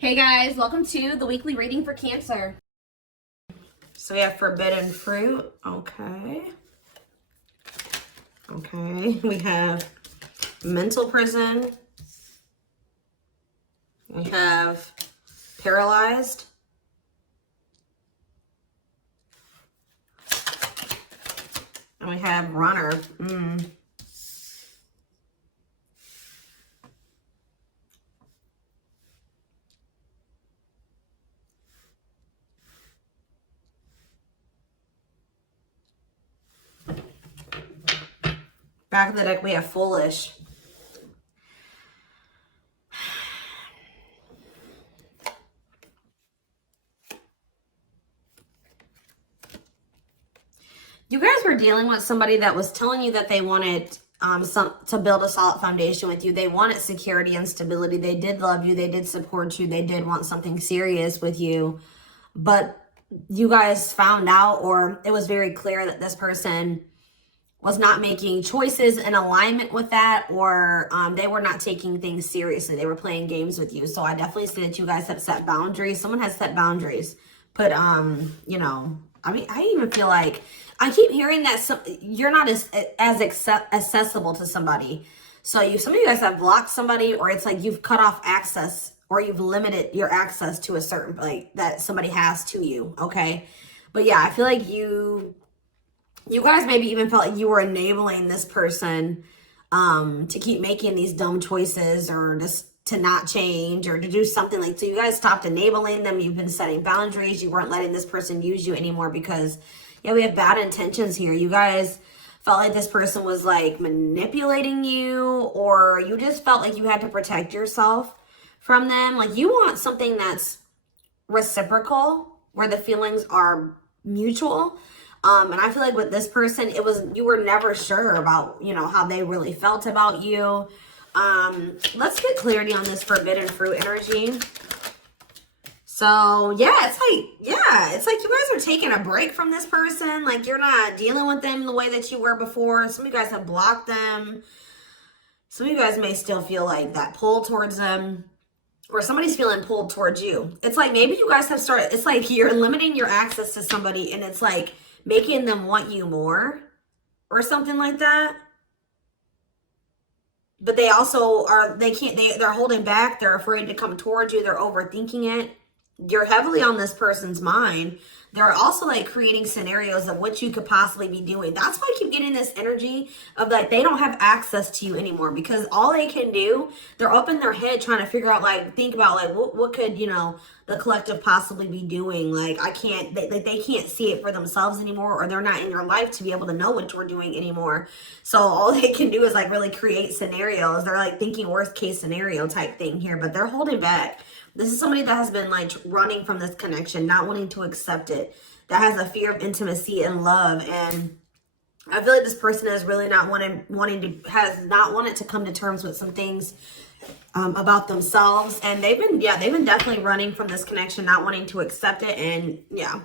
Hey guys, welcome to the weekly reading for Cancer. So we have forbidden fruit. Okay. We have mental prison. We have paralyzed. And we have runner. Back of the deck, we have foolish. You guys were dealing with somebody that was telling you that they wanted to build a solid foundation with you. They wanted security and stability. They did love you. They did support you. They did want something serious with you. But you guys found out, or it was very clear that this person was not making choices in alignment with that, or they were not taking things seriously. They were playing games with you. So I definitely see that you guys have set boundaries. Someone has set boundaries. But, you know, I mean, I even feel like I keep hearing that you're not as accessible to somebody. So some of you guys have blocked somebody, or it's like you've cut off access, or you've limited your access to a certain, like, that somebody has to you, okay? But yeah, I feel like you guys maybe even felt like you were enabling this person to keep making these dumb choices, or just to not change, or to do something like, so you guys stopped enabling them. You've been setting boundaries. You weren't letting this person use you anymore because, yeah, we have bad intentions here. You guys felt like this person was like manipulating you, or you just felt like you had to protect yourself from them. Like you want something that's reciprocal, where the feelings are mutual. And I feel like with this person, you were never sure about, you know, how they really felt about you. Let's get clarity on this forbidden fruit energy. So yeah, it's like you guys are taking a break from this person. Like you're not dealing with them the way that you were before. Some of you guys have blocked them. Some of you guys may still feel like that pull towards them, or somebody's feeling pulled towards you. It's like maybe you guys have started, it's like you're limiting your access to somebody, and it's like making them want you more or something like that. But they also are, they're holding back. They're afraid to come towards you. They're overthinking it. You're heavily on this person's mind. They're also like creating scenarios of what you could possibly be doing. That's why I keep getting this energy of like they don't have access to you anymore, because all they can do, they're up in their head trying to figure out, like, think about like what could, you know, the collective possibly be doing. Like they can't see it for themselves anymore, or they're not in your life to be able to know what you're doing anymore. So all they can do is like really create scenarios. They're like thinking worst case scenario type thing here, but they're holding back. This is somebody that has been like running from this connection, not wanting to accept it, that has a fear of intimacy and love. And I feel like this person is really not has not wanted to come to terms with some things about themselves. And they've been definitely running from this connection, not wanting to accept it. And yeah,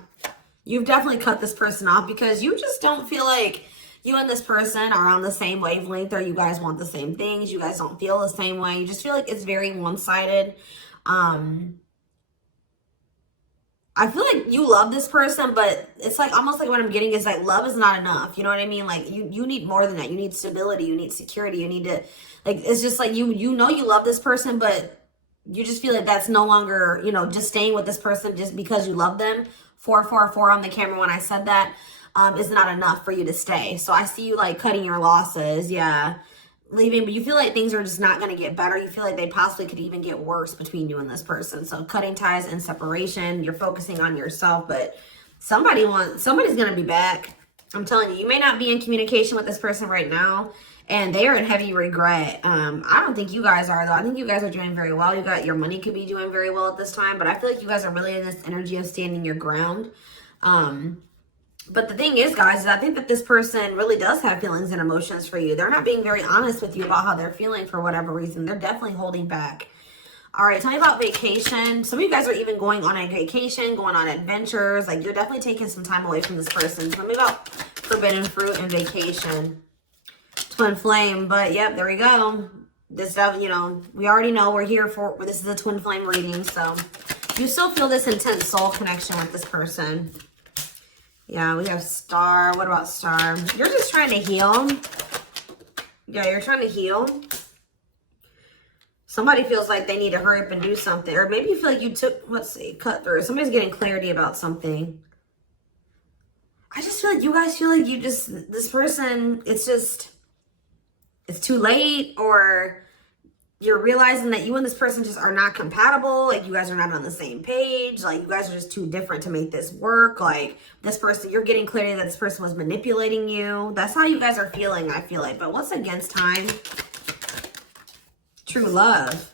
you've definitely cut this person off because you just don't feel like you and this person are on the same wavelength, or you guys want the same things. You guys don't feel the same way. You just feel like it's very one-sided. I feel like you love this person, but it's like almost like what I'm getting is like love is not enough. You know what I mean? Like you need more than that. You need stability. You need security. You need to, like, it's just like you know you love this person, but you just feel like that's no longer, you know, just staying with this person just because you love them. 444 on the camera when I said that is not enough for you to stay. So I see you like cutting your losses. Yeah. Leaving, but you feel like things are just not going to get better. You feel like they possibly could even get worse between you and this person. So cutting ties and separation. You're focusing on yourself, but somebody's going to be back. I'm telling you, you may not be in communication with this person right now, and they are in heavy regret. I don't think you guys are, though. I think you guys are doing very well. Your money could be doing very well at this time, but I feel like you guys are really in this energy of standing your ground. But the thing is, guys, is I think that this person really does have feelings and emotions for you. They're not being very honest with you about how they're feeling for whatever reason. They're definitely holding back. All right, tell me about vacation. Some of you guys are even going on a vacation, going on adventures. Like, you're definitely taking some time away from this person. Tell me about forbidden fruit and vacation. Twin flame, but yep, there we go. This, you know, we already know we're here for, this is a twin flame reading, so you still feel this intense soul connection with this person. Yeah, we have Star. What about Star? You're just trying to heal. Yeah, you're trying to heal. Somebody feels like they need to hurry up and do something. Or maybe you feel like you took, let's see, cut through. Somebody's getting clarity about something. I just feel like you guys feel like you just, this person, it's just, it's too late, or you're realizing that you and this person just are not compatible. Like, you guys are not on the same page. Like, you guys are just too different to make this work. Like, this person, you're getting clarity that this person was manipulating you. That's how you guys are feeling, I feel like. But what's against time? True love.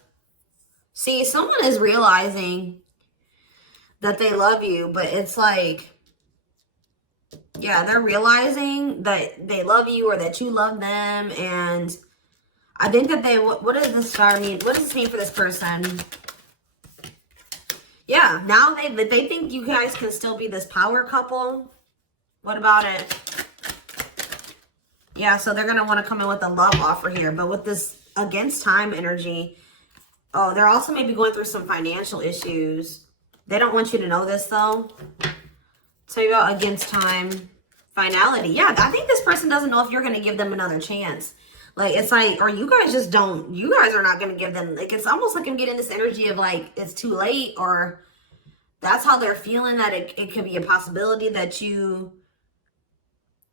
See, someone is realizing that they love you, but it's like, yeah, they're realizing that they love you or that you love them. And I think that they, what does this star mean? What does this mean for this person? Yeah, now they think you guys can still be this power couple. What about it? Yeah, so they're going to want to come in with a love offer here. But with this against time energy, oh, they're also maybe going through some financial issues. They don't want you to know this, though. So you go against time, finality. Yeah, I think this person doesn't know if you're going to give them another chance. Like, it's like, or you guys just don't, you guys are not going to give them, like, it's almost like I'm getting this energy of like, it's too late, or that's how they're feeling, that it could be a possibility that you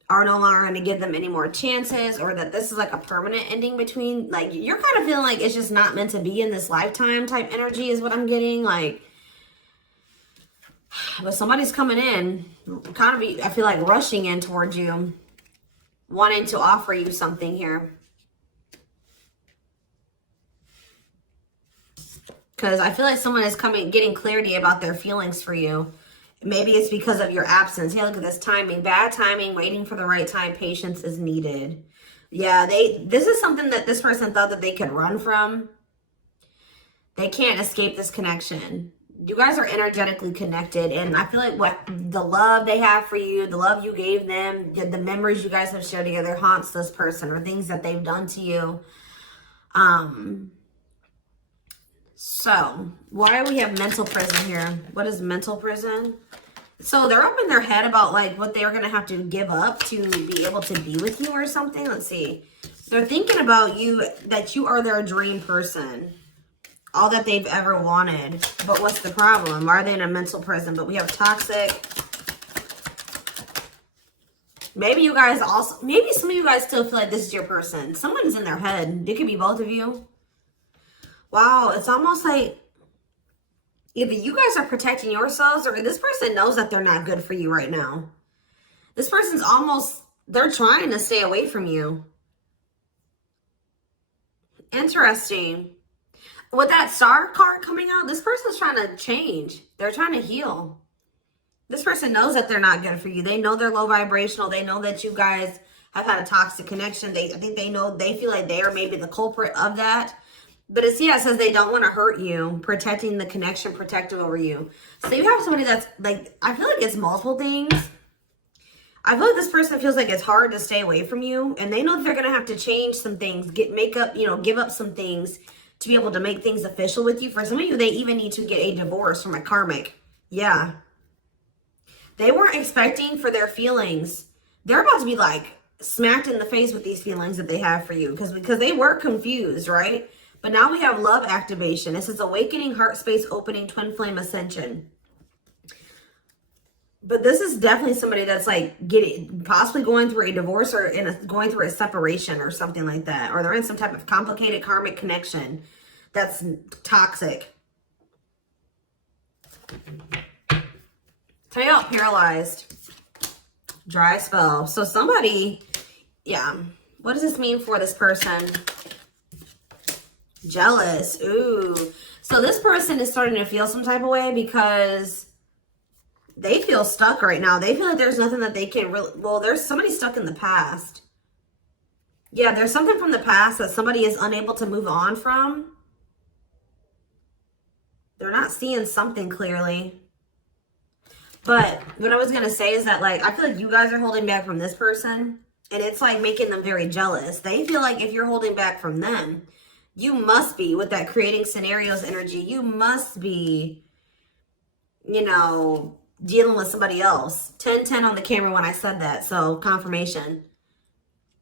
are no longer going to give them any more chances, or that this is like a permanent ending between, like, you're kind of feeling like it's just not meant to be in this lifetime type energy is what I'm getting. Like, but somebody's coming in, kind of, I feel like rushing in towards you, wanting to offer you something here. Because I feel like someone is getting clarity about their feelings for you. Maybe it's because of your absence. Hey, look at this timing. Bad timing, waiting for the right time. Patience is needed. Yeah, this is something that this person thought that they could run from. They can't escape this connection. You guys are energetically connected. And I feel like what the love they have for you, the love you gave them, the memories you guys have shared together haunts this person, or things that they've done to you. So, why do we have mental prison here? What is mental prison? So, they're up in their head about, like, what they're going to have to give up to be able to be with you or something. Let's see. They're thinking about you, that you are their dream person. All that they've ever wanted. But what's the problem? Why are they in a mental prison? But we have toxic. Maybe you guys also, maybe some of you guys still feel like this is your person. Someone's in their head. It could be both of you. Wow, it's almost like either you guys are protecting yourselves, or this person knows that they're not good for you right now. This person's almost, they're trying to stay away from you. Interesting. With that star card coming out, this person's trying to change. They're trying to heal. This person knows that they're not good for you. They know they're low vibrational. They know that you guys have had a toxic connection. I think they know, they feel like they are maybe the culprit of that. But it's, yeah, it says they don't want to hurt you, protecting the connection, protective over you. So you have somebody that's like, I feel like it's multiple things. I feel like this person feels like it's hard to stay away from you, and they know that they're going to have to change some things, give up some things to be able to make things official with you. For some of you, they even need to get a divorce from a karmic. Yeah. They weren't expecting for their feelings. They're about to be like smacked in the face with these feelings that they have for you, because they were confused, right? But now we have love activation. This is awakening, heart space opening, twin flame ascension. But this is definitely somebody that's like possibly going through a divorce, or going through a separation or something like that. Or they're in some type of complicated karmic connection that's toxic. Tell you out paralyzed. Dry spell. So somebody, yeah. What does this mean for this person? Jealous. Ooh. So this person is starting to feel some type of way because they feel stuck right now. They feel like there's nothing that they can really, well, there's somebody stuck in the past. Yeah, there's something from the past that somebody is unable to move on from. They're not seeing something clearly. But what I was going to say is that, like, I feel like you guys are holding back from this person, and it's like making them very jealous. They feel like if you're holding back from them, You must be, with that creating scenarios energy, you must be, you know, dealing with somebody else. 10-10 on the camera when I said that, so confirmation.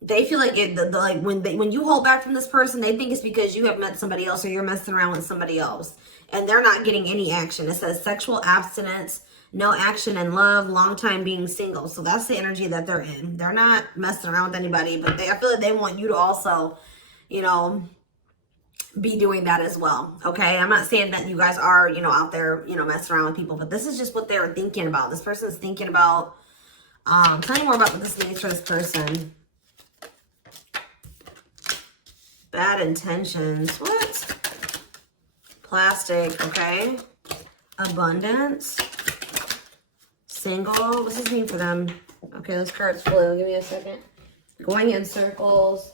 They feel like like when you hold back from this person, they think it's because you have met somebody else or you're messing around with somebody else. And they're not getting any action. It says sexual abstinence, no action in love, long time being single. So that's the energy that they're in. They're not messing around with anybody, but I feel like they want you to also, you know, be doing that as well. Okay, I'm not saying that you guys are, you know, out there, you know, messing around with people, but this is just what they're thinking about. This person's thinking about. Tell me more about what this means for this person. Bad intentions. What? Plastic. Okay. Abundance. Single. What's this mean for them? Okay, this card's blue. Give me a second. Going in circles.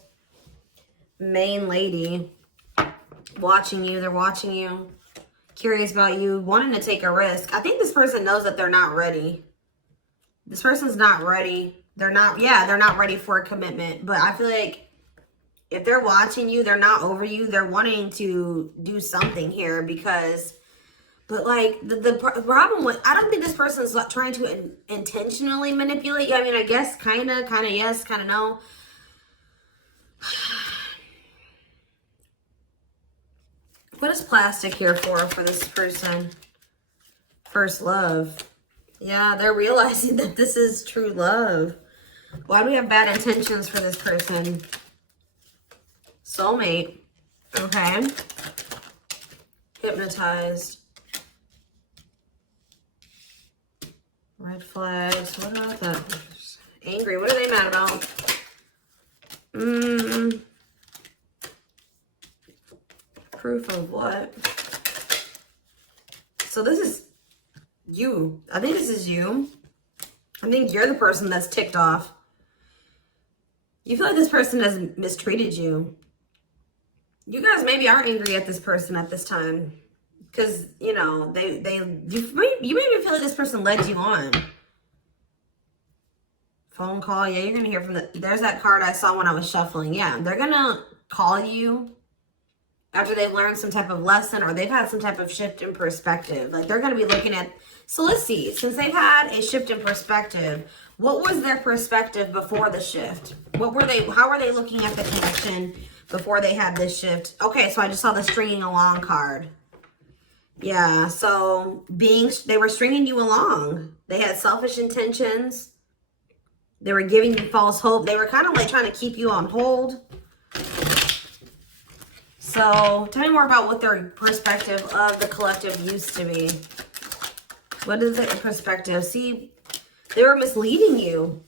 Main lady. Watching you. They're watching you. Curious about you. Wanting to take a risk. I think this person knows that they're not ready. This person's not ready. They're not ready for a commitment. But I feel like if they're watching you, they're not over you. They're wanting to do something here because, but like the problem with, I don't think this person's trying to intentionally manipulate you. I mean, I guess kind of yes, kind of no. What is plastic here for this person? First love. Yeah, they're realizing that this is true love. Why do we have bad intentions for this person? Soulmate. Okay. Hypnotized. Red flags. What about that? Angry. What are they mad about? Proof of what? So this is you. I think this is you. I think you're the person that's ticked off. You feel like this person has mistreated you. You guys maybe are angry at this person at this time. Because, you know, you maybe feel like this person led you on. Phone call. Yeah, you're going to hear from there's that card I saw when I was shuffling. Yeah, they're going to call you after they've learned some type of lesson or they've had some type of shift in perspective. Like they're going to be looking at, so let's see, since they've had a shift in perspective, what was their perspective before the shift? How were they looking at the connection before they had this shift? Okay, so I just saw the stringing along card. Yeah, so they were stringing you along. They had selfish intentions. They were giving you false hope. They were kind of like trying to keep you on hold. So tell me more about what their perspective of the collective used to be. What is their perspective? See, they were misleading you.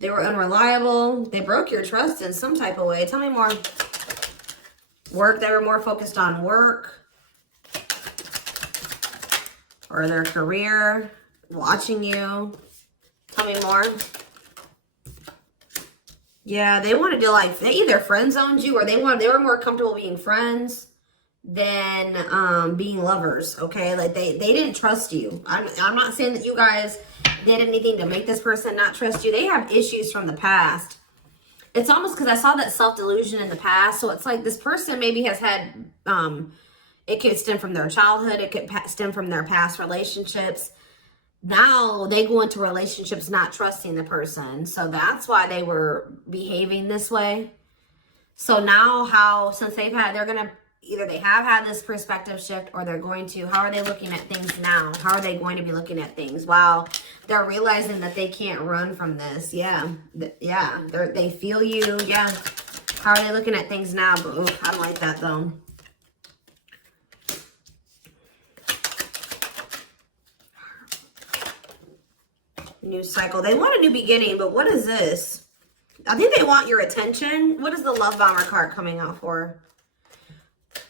They were unreliable. They broke your trust in some type of way. Tell me more. Work. They were more focused on work or their career. Watching you. Tell me more. Yeah, they wanted to they either friend zoned you or they were more comfortable being friends than being lovers. Okay, like they didn't trust you. I'm not saying that you guys did anything to make this person not trust you. They have issues from the past. It's almost because I saw that self-delusion in the past. So it's like this person maybe has had it could stem from their childhood, it could stem from their past relationships. Now they go into relationships not trusting the person. So that's why they were behaving this way. So now since they're going to, either they have had this perspective shift or they're going to, how are they looking at things now? How are they going to be looking at things? Wow. They're realizing that they can't run from this. Yeah. Yeah. They feel you. Yeah. How are they looking at things now? But ooh, I don't like that though. New cycle. They want a new beginning, but what is this? I think they want your attention. What is the love bomber card coming out for?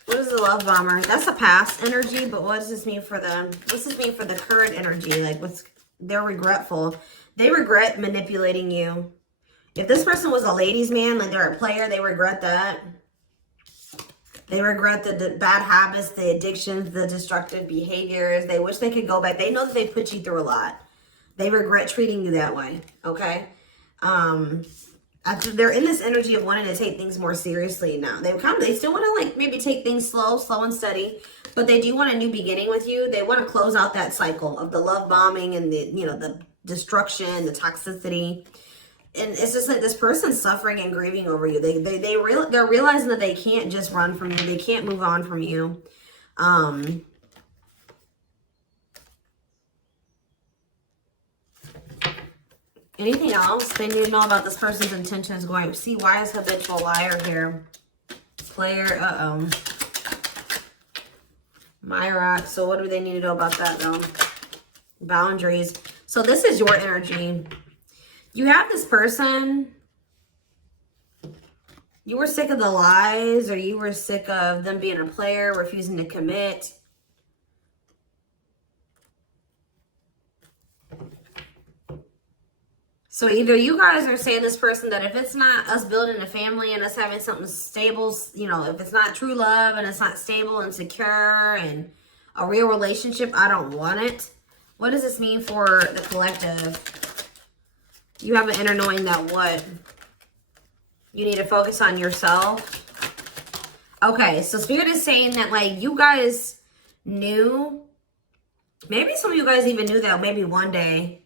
What is the love bomber? That's a past energy, but what does this mean for them? What's this mean for the current energy? Like they're regretful. They regret manipulating you. If this person was a ladies' man, like they're a player, they regret that. They regret the bad habits, the addictions, the destructive behaviors. They wish they could go back. They know that they put you through a lot. They regret treating you that way, okay? I After they're in this energy of wanting to take things more seriously now. They still want to like maybe take things slow and steady, but they do want a new beginning with you. They want to close out that cycle of the love bombing and the, you know, the destruction, the toxicity. And it's just like this person's suffering and grieving over you. They're realizing that they can't just run from you. They can't move on from you. Anything else they need to know about this person's intentions going? See, why is habitual liar here? Player, Myra. So what do they need to know about that though? Boundaries. So this is your energy. You have this person. You were sick of the lies, or you were sick of them being a player, refusing to commit. So either you guys are saying this person that if it's not us building a family and us having something stable, you know, if it's not true love and it's not stable and secure and a real relationship, I don't want it. What does this mean for the collective? You have an inner knowing that what? You need to focus on yourself. Okay, so Spirit is saying that like you guys knew, maybe some of you guys even knew that maybe one day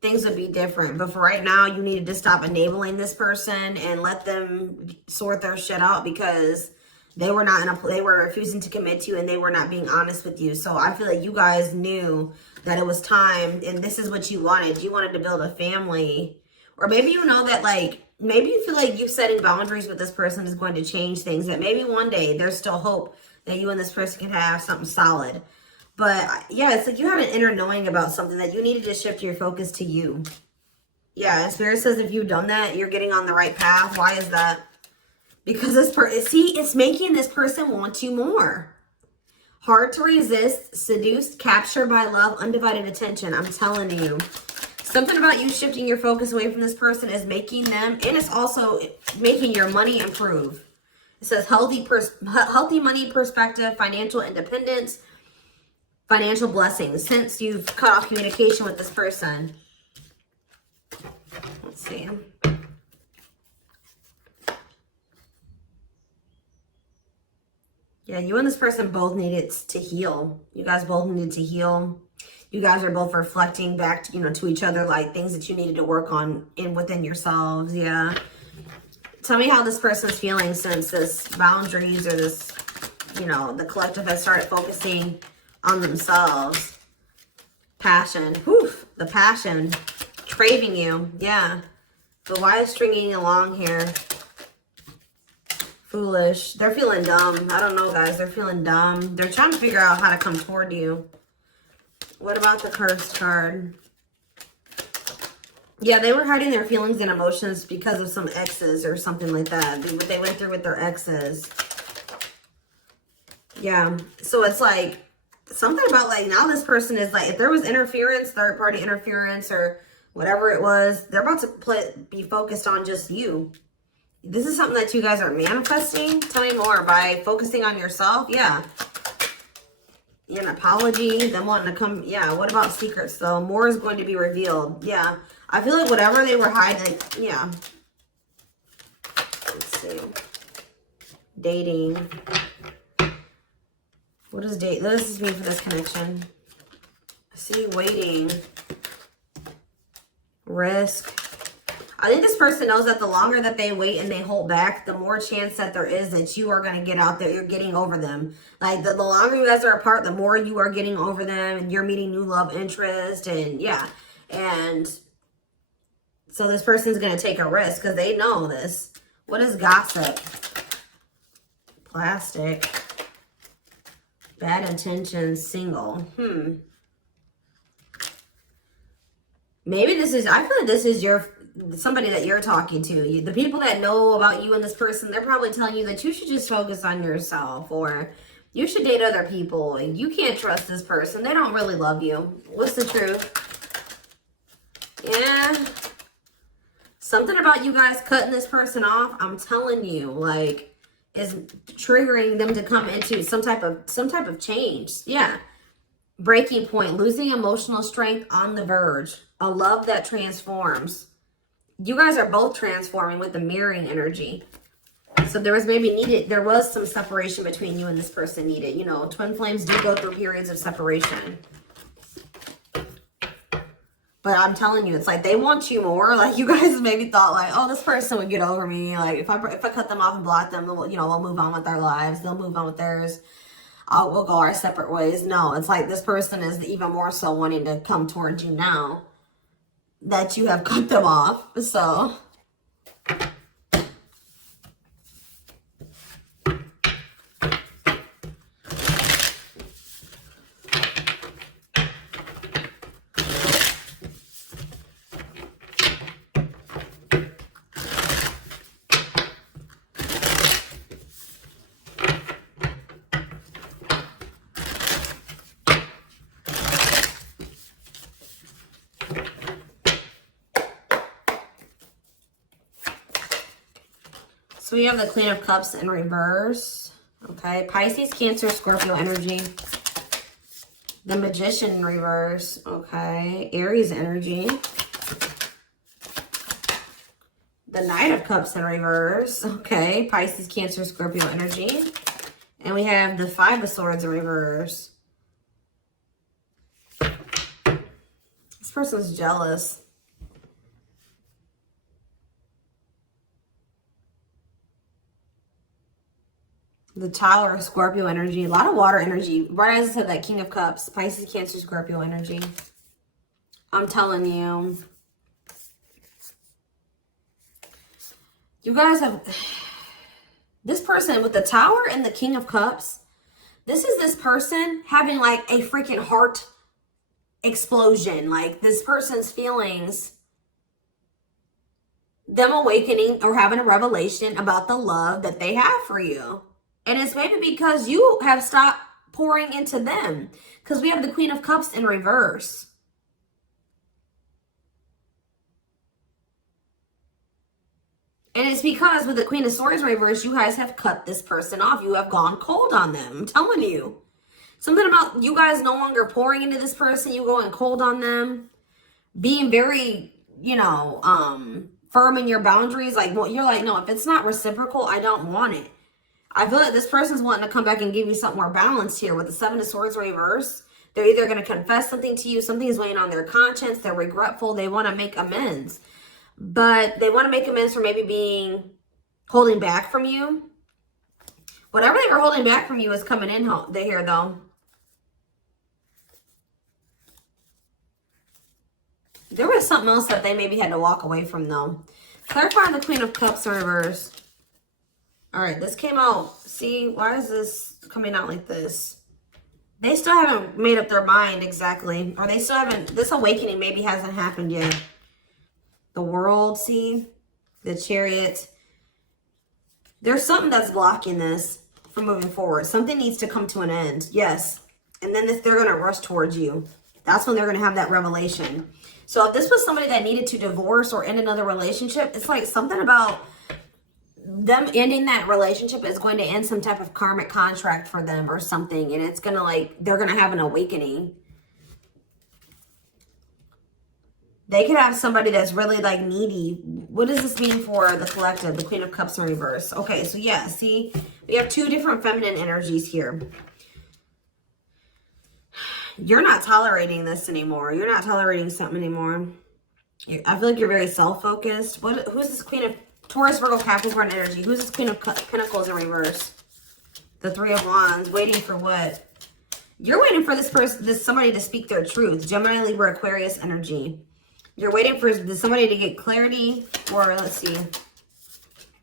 things would be different. But for right now, you needed to stop enabling this person and let them sort their shit out because they were not they were refusing to commit to you and they were not being honest with you. So I feel like you guys knew that it was time and this is what you wanted. You wanted to build a family. Or maybe you know that like, maybe you feel like you setting boundaries with this person is going to change things. That maybe one day there's still hope that you and this person can have something solid. But yeah, it's like you have an inner knowing about something that you needed to shift your focus to you. Yeah, and Spirit says if you've done that, you're getting on the right path. Why is that? Because this person, see, it's making this person want you more. Hard to resist, seduced, captured by love, undivided attention. I'm telling you. Something about you shifting your focus away from this person is making them, and it's also making your money improve. It says healthy money perspective, financial independence, financial blessings since you've cut off communication with this person. Let's see. Yeah, you and this person both needed to heal. You guys both needed to heal. You guys are both reflecting back to, you know, to each other, like things that you needed to work on within yourselves. Yeah. Tell me how this person's feeling since this boundaries or this, you know, the collective has started focusing on themselves. Passion. Whew, the passion. Craving you. Yeah. But why is stringing along here? Foolish. They're feeling dumb. I don't know, guys. They're feeling dumb. They're trying to figure out how to come toward you. What about the cursed card? Yeah, they were hiding their feelings and emotions because of some exes or something like that. They went through with their exes. Yeah. So it's like something about like now this person is like, if there was interference, third party interference or whatever it was, they're about to be focused on just you. This is something that you guys are manifesting. Tell me more. By focusing on yourself. Yeah. An apology, them wanting to come. Yeah, what about secrets though? More is going to be revealed. Yeah, I feel like whatever they were hiding, yeah. Let's see. Dating. What does date? What does this mean for this connection? I see waiting. Risk. I think this person knows that the longer that they wait and they hold back, the more chance that there is that you are going to get out there. You're getting over them. Like the longer you guys are apart, the more you are getting over them and you're meeting new love interest. And yeah. And so this person's going to take a risk because they know this. What is gossip? Plastic. Bad intentions. Single. Maybe this is, I feel like this is somebody that you're talking to. The people that know about you and this person, they're probably telling you that you should just focus on yourself or you should date other people. You can't trust this person. They don't really love you. What's the truth? Yeah. Something about you guys cutting this person off, I'm telling you, like, is triggering them to come into some type of change. Yeah. Breaking point, losing emotional strength on the verge, a love that transforms. You guys are both transforming with the mirroring energy. So there was some separation between you and this person needed. You know, twin flames do go through periods of separation. But I'm telling you, it's like they want you more. Like you guys maybe thought like, oh, this person would get over me. Like if I cut them off and block them, you know, we'll move on with our lives. They'll move on with theirs. We'll go our separate ways. No, it's like this person is even more so wanting to come towards you now that you have cut them off. So So we have the Queen of Cups in reverse. Okay. Pisces, Cancer, Scorpio energy. The Magician in reverse. Okay. Aries energy. The Knight of Cups in reverse. Okay. Pisces, Cancer, Scorpio energy. And we have the Five of Swords in reverse. This person's jealous. The Tower of Scorpio energy. A lot of water energy. Right as I said, that King of Cups. Pisces, Cancer, Scorpio energy. I'm telling you. You guys have... This person with the Tower and the King of Cups. This is this person having like a freaking heart explosion. Like this person's feelings. Them awakening or having a revelation about the love that they have for you. And it's maybe because you have stopped pouring into them. Because we have the Queen of Cups in reverse. And it's because with the Queen of Swords in reverse, you guys have cut this person off. You have gone cold on them. I'm telling you. Something about you guys no longer pouring into this person. You going cold on them. Being very, you know, firm in your boundaries. Like, well, you're like, no, if it's not reciprocal, I don't want it. I feel like this person's wanting to come back and give you something more balanced here with the Seven of Swords reverse. They're either going to confess something to you, something is weighing on their conscience, they're regretful, they want to make amends. But they want to make amends for maybe holding back from you. Whatever they were holding back from you is coming in here though. There was something else that they maybe had to walk away from though. Clarifying the Queen of Cups in reverse. All right, this came out. See, why is this coming out like this? They still haven't made up their mind exactly. Or they still haven't, this awakening maybe hasn't happened yet. The World, see? The Chariot. There's something that's blocking this from moving forward. Something needs to come to an end. Yes. And then if they're going to rush towards you, that's when they're going to have that revelation. So if this was somebody that needed to divorce or end another relationship, it's like something about them ending that relationship is going to end some type of karmic contract for them or something. And it's going to like, they're going to have an awakening. They could have somebody that's really like needy. What does this mean for the collective? The Queen of Cups in reverse. Okay, so yeah, see, we have two different feminine energies here. You're not tolerating this anymore. You're not tolerating something anymore. I feel like you're very self-focused. Who's this Queen of Taurus, Virgo, Capricorn energy? Who's this Queen of Pentacles in reverse? The Three of Wands. Waiting for what? You're waiting for somebody to speak their truth. Gemini, Libra, Aquarius energy. You're waiting for somebody to get clarity, or let's see,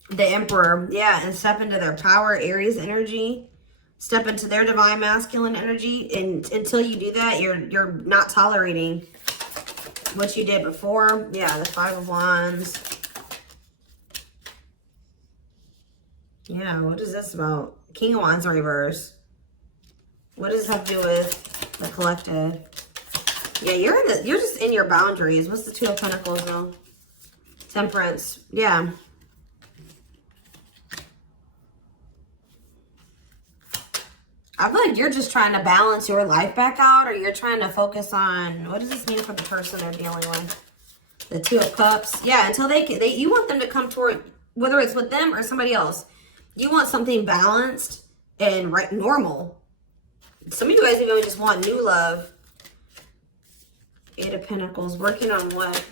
the Emperor. Yeah, and step into their power. Aries energy. Step into their divine masculine energy. And until you do that, you're not tolerating what you did before. Yeah, the Five of Wands. Yeah, what is this about? King of Wands in reverse. What does this have to do with the collective? Yeah, you're just in your boundaries. What's the Two of Pentacles though? Temperance. Yeah. I feel like you're just trying to balance your life back out, or you're trying to focus on, what does this mean for the person they're dealing with? The Two of Cups. Yeah, until you want them to come toward, whether it's with them or somebody else. You want something balanced and normal. Some of you guys even just want new love. Eight of Pentacles. Working on what?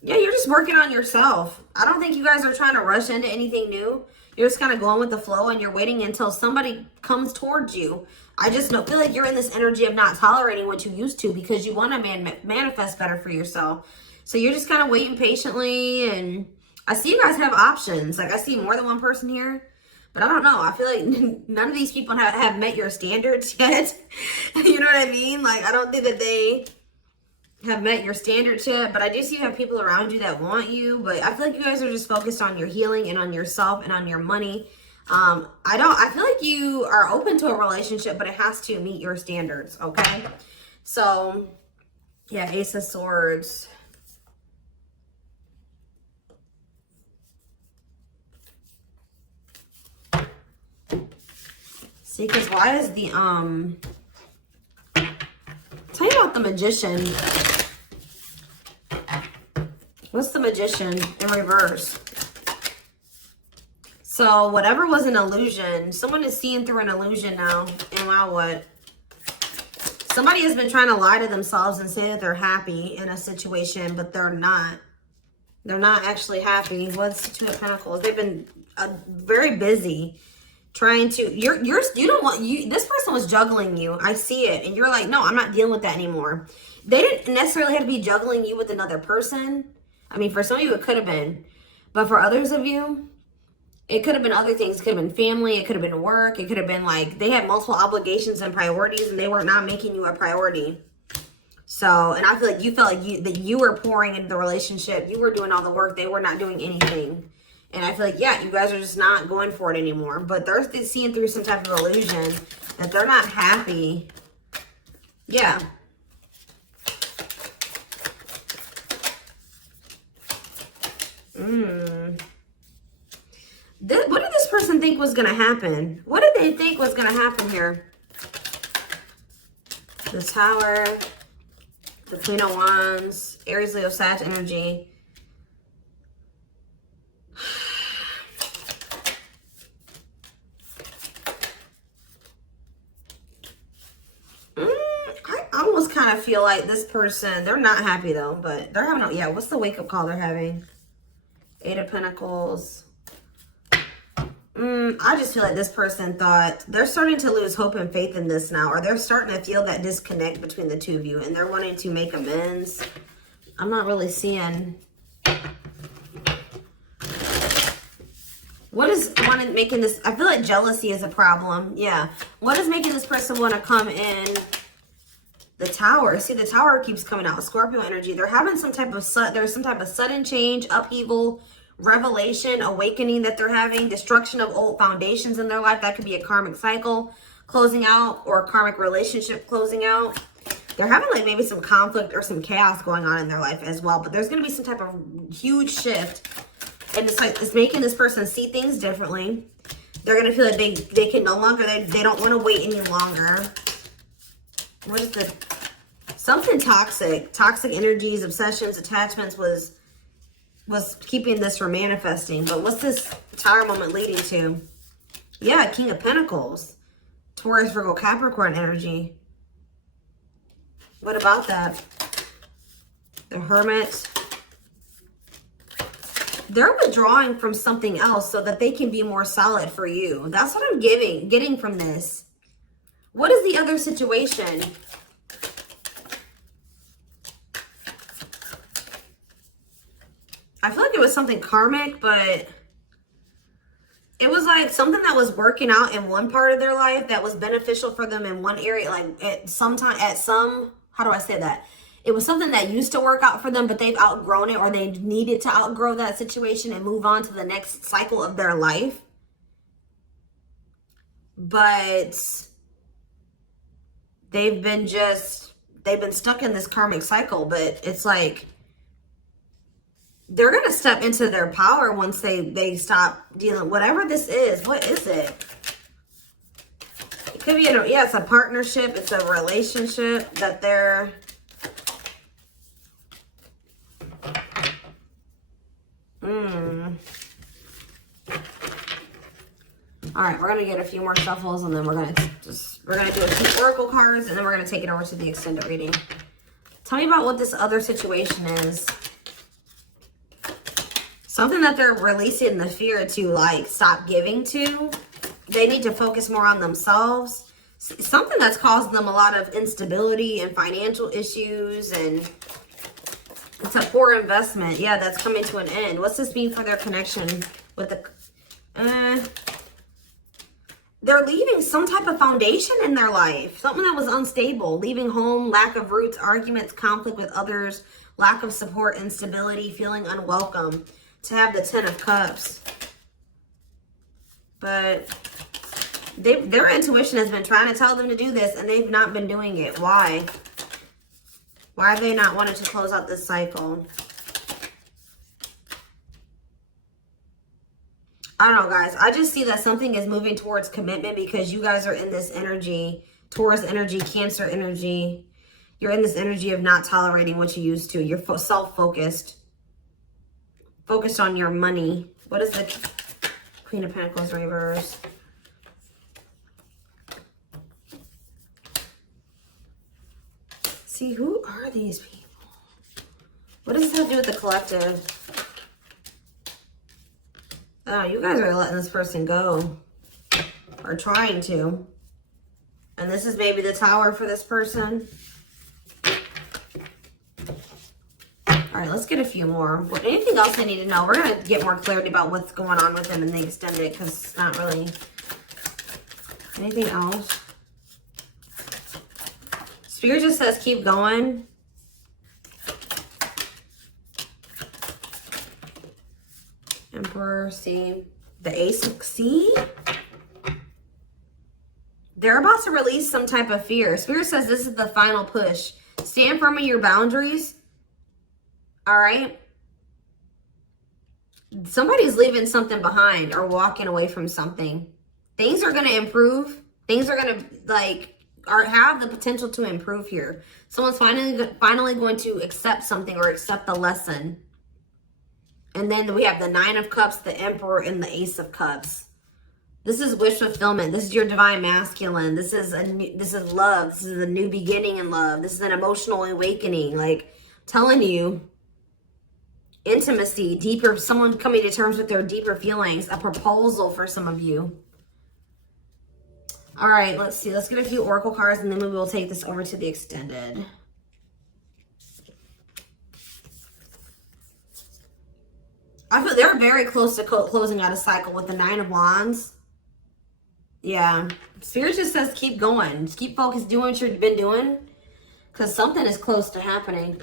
Yeah, you're just working on yourself. I don't think you guys are trying to rush into anything new. You're just kind of going with the flow and you're waiting until somebody comes towards you. I just don't feel like you're in this energy of not tolerating what you used to because you want to manifest better for yourself. So you're just kind of waiting patiently, and I see you guys have options. Like I see more than one person here, but I don't know. I feel like none of these people have met your standards yet. You know what I mean? Like I don't think that they have met your standards yet, but I do see you have people around you that want you, but I feel like you guys are just focused on your healing and on yourself and on your money. I feel like you are open to a relationship, but it has to meet your standards, okay? So, yeah, Ace of Swords. See, because why is the, tell me about the Magician. What's the Magician in reverse? So whatever was an illusion, someone is seeing through an illusion now. And wow, what? Somebody has been trying to lie to themselves and say that they're happy in a situation, but they're not. They're not actually happy. What's the Two of Pentacles? They've been very busy trying to, you don't want, this person was juggling you. I see it. And you're like, no, I'm not dealing with that anymore. They didn't necessarily have to be juggling you with another person. I mean, for some of you, it could have been. But for others of you, it could have been other things. It could have been family. It could have been work. It could have been like they had multiple obligations and priorities and they were not making you a priority. So, and I feel like you felt like that you were pouring into the relationship. You were doing all the work. They were not doing anything. And I feel like, yeah, you guys are just not going for it anymore. But they're seeing through some type of illusion that they're not happy. Yeah. What did this person think was going to happen? What did they think was going to happen here? The Tower, the Queen of Wands, Aries, Leo, Sag energy. I almost kind of feel like this person, they're not happy though, but they're having, yeah, what's the wake-up call they're having? Eight of Pentacles. I just feel like this person thought they're starting to lose hope and faith in this now, or they're starting to feel that disconnect between the two of you and they're wanting to make amends. I'm not really seeing what is making this. I feel like jealousy is a problem. Yeah. What is making this person want to come in? The Tower. See, the Tower keeps coming out. Scorpio energy. They're having some type of there's some type of sudden change, upheaval, revelation, awakening that they're having, destruction of old foundations in their life. That could be a karmic cycle closing out or a karmic relationship closing out. They're having like maybe some conflict or some chaos going on in their life as well. But there's going to be some type of huge shift. And it's like, it's making this person see things differently. They're going to feel like they can no longer, they don't want to wait any longer. What is the, something toxic energies, obsessions, attachments was keeping this from manifesting. But what's this Tower moment leading to? Yeah, King of Pentacles. Taurus, Virgo, Capricorn energy. What about that? The Hermit. They're withdrawing from something else so that they can be more solid for you. That's what I'm getting from this. What is the other situation? I feel like it was something karmic, but it was like something that was working out in one part of their life that was beneficial for them in one area. Like how do I say that? It was something that used to work out for them, but they've outgrown it, or they needed to outgrow that situation and move on to the next cycle of their life. But they've been stuck in this karmic cycle. But it's like they're going to step into their power once they stop dealing, whatever this is. What is it? It could be, yeah, it's a partnership. It's a relationship that they're, All right, we're gonna get a few more shuffles, and then we're gonna do a few oracle cards, and then we're gonna take it over to the extended reading. Tell me about what this other situation is. Something that they're releasing the fear to, like, stop giving to. They need to focus more on themselves. Something that's causing them a lot of instability and financial issues, and it's a poor investment. Yeah, that's coming to an end. What's this mean for their connection with the... They're leaving some type of foundation in their life. Something that was unstable. Leaving home, lack of roots, arguments, conflict with others, lack of support, instability, feeling unwelcome. To have the 10 of Cups. But their intuition has been trying to tell them to do this, and they've not been doing it. Why? Why have they not wanted to close out this cycle? I don't know, guys. I just see that something is moving towards commitment because you guys are in this energy, Taurus energy, Cancer energy. You're in this energy of not tolerating what you used to. You're self-focused. Focused on your money. What is the Queen of Pentacles reverse? See, who are these people? What does this have to do with the collective? Oh, you guys are letting this person go. Or trying to. And this is maybe the Tower for this person. All right, let's get a few more. Anything else I need to know? We're going to get more clarity about what's going on with them in the extended because it's not really anything else. Spirit just says keep going. Emperor, see? The Ace of... See? They're about to release some type of fear. Spirit says this is the final push. Stand firm in your boundaries. All right? Somebody's leaving something behind or walking away from something. Things are going to improve. Things are going to, like, have the potential to improve here. Someone's finally going to accept something or accept the lesson. And then we have the Nine of Cups, the Emperor, and the Ace of Cups. This is wish fulfillment. This is your divine masculine. This is love. This is a new beginning in love. This is an emotional awakening. Like, telling you, intimacy, deeper, someone coming to terms with their deeper feelings, a proposal for some of you. All right, let's see. Let's get a few oracle cards, and then we will take this over to the extended. I feel they're very close to closing out a cycle with the Nine of Wands. Yeah. Spirit just says keep going. Just keep focused, doing what you've been doing. Because something is close to happening.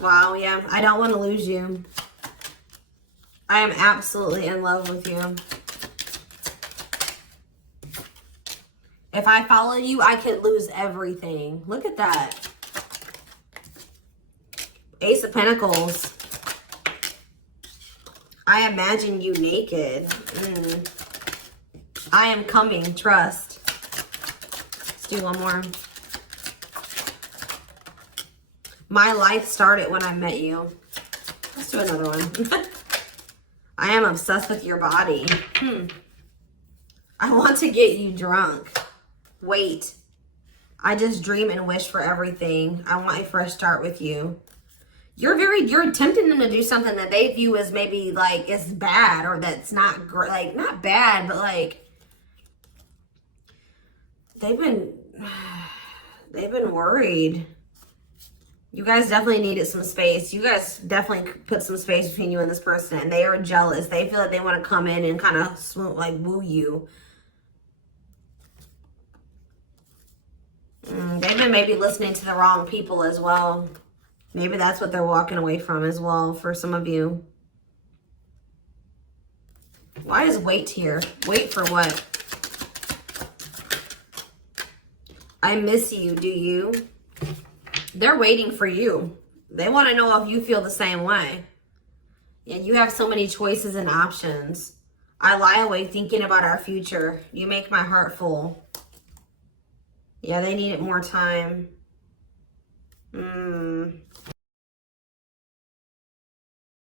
Wow, yeah. I don't want to lose you. I am absolutely in love with you. If I follow you, I could lose everything. Look at that. Ace of Pentacles. I imagine you naked. I am coming. Trust. Let's do one more. My life started when I met you. Let's do another one. I am obsessed with your body. I want to get you drunk. Wait. I just dream and wish for everything. I want a fresh start with you. You're tempting them to do something that they view as maybe like it's bad or that's not great. Like, not bad, but like they've been worried. You guys definitely needed some space. You guys definitely put some space between you and this person. And they are jealous. They feel like they want to come in and kind of swoon, like woo you. They've been maybe listening to the wrong people as well. Maybe that's what they're walking away from as well for some of you. Why is wait here? Wait for what? I miss you, do you? They're waiting for you. They want to know if you feel the same way. Yeah, you have so many choices and options. I lie awake thinking about our future. You make my heart full. Yeah, they needed more time.